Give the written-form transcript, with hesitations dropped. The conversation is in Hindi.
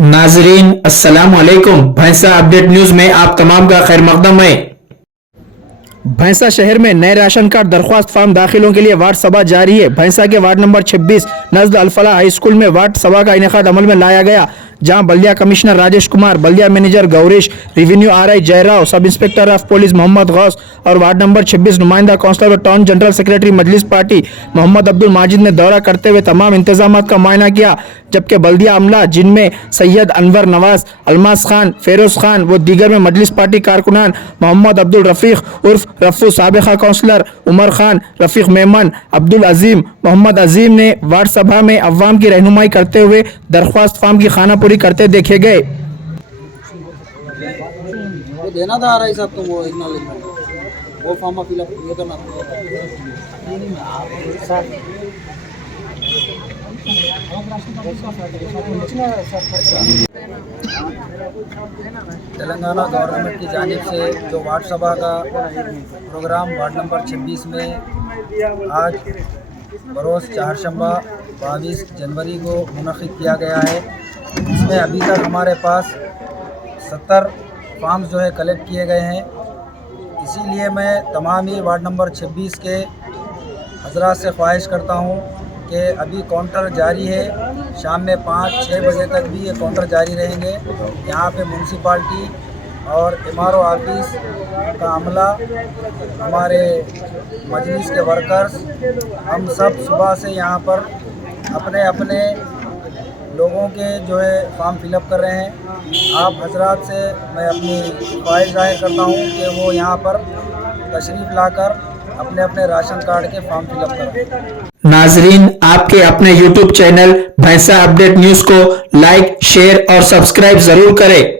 नाजरीन अस्सलाम वालेकुम। भैंसा अपडेट न्यूज में आप तमाम का खैर मकदम है। भैंसा शहर में नए राशन कार्ड दरख्वास्त फॉर्म दाखिलों के लिए वार्ड सभा जारी है। भैंसा के वार्ड नंबर 26 नजद अल-फलाह हाई स्कूल में वार्ड सभा का इनेकाद अमल में लाया गया, जहां बल्दिया कमिश्नर राजेश कुमार, बल्दिया manager Gourish, revenue RI Jayrao, sub inspector of police Mohammed Ghouse और वार्ड नंबर 26 नुमाइंदा काउंसलर और town general secretary Majlis party Mohammed Abdul Majid ने दौरा करते हुए तमाम इंतजाम का मुआयना किया। जबकि बल्दिया अमला जिनमें सैयद अनवर नवाज, अलमास खान, फेरोज खान व दीगर में मजलिस पार्टी कारकुनान मोहम्मद अब्दुल रफीक उर्फ रफू, साबिका काउंसलर उमर खान, रफीक मेमन, अब्दुल अजीम, मोहम्मद अजीम ने वार्ड सभा में अवाम की रहनुमाई करते हुए दरख्वास्त फॉर्म की खानापुरी करते देखे गए। वो देना था आरआई साहब, तुम वो एक्नॉलेजमेंट वो फॉर्म फिलअप ये करना तेलंगाना गवर्नमेंट की जानिब से जो वार्ड सभा का प्रोग्राम वार्ड नंबर 26 में आज बरोज़ चारशंबा 22 जनवरी को मुनक़िद किया गया है। इसमें अभी तक हमारे पास 70 फॉर्म्स जो है कलेक्ट किए गए हैं। इसीलिए मैं तमाम ही वार्ड नंबर 26 के हजरात से ख्वाहिश करता हूँ कि अभी काउंटर जारी है, शाम में 5-6 बजे तक भी ये काउंटर जारी रहेंगे। यहाँ पे म्यूनसिपाल्टी और एमआरओ ऑफिस का अमला, हमारे मजलिस के वर्कर्स, हम सब सुबह से यहाँ पर अपने अपने लोगों के जो है फॉर्म फिलअप कर रहे हैं। आप हजरात से मैं अपनी ख्वाहिश जाहिर करता हूँ कि वो यहाँ पर तशरीफ़ लाकर अपने अपने राशन कार्ड के फॉर्म फिलअप करें। नाजरीन, आपके अपने YouTube चैनल भैंसा अपडेट न्यूज को लाइक, शेयर और सब्सक्राइब जरूर करें।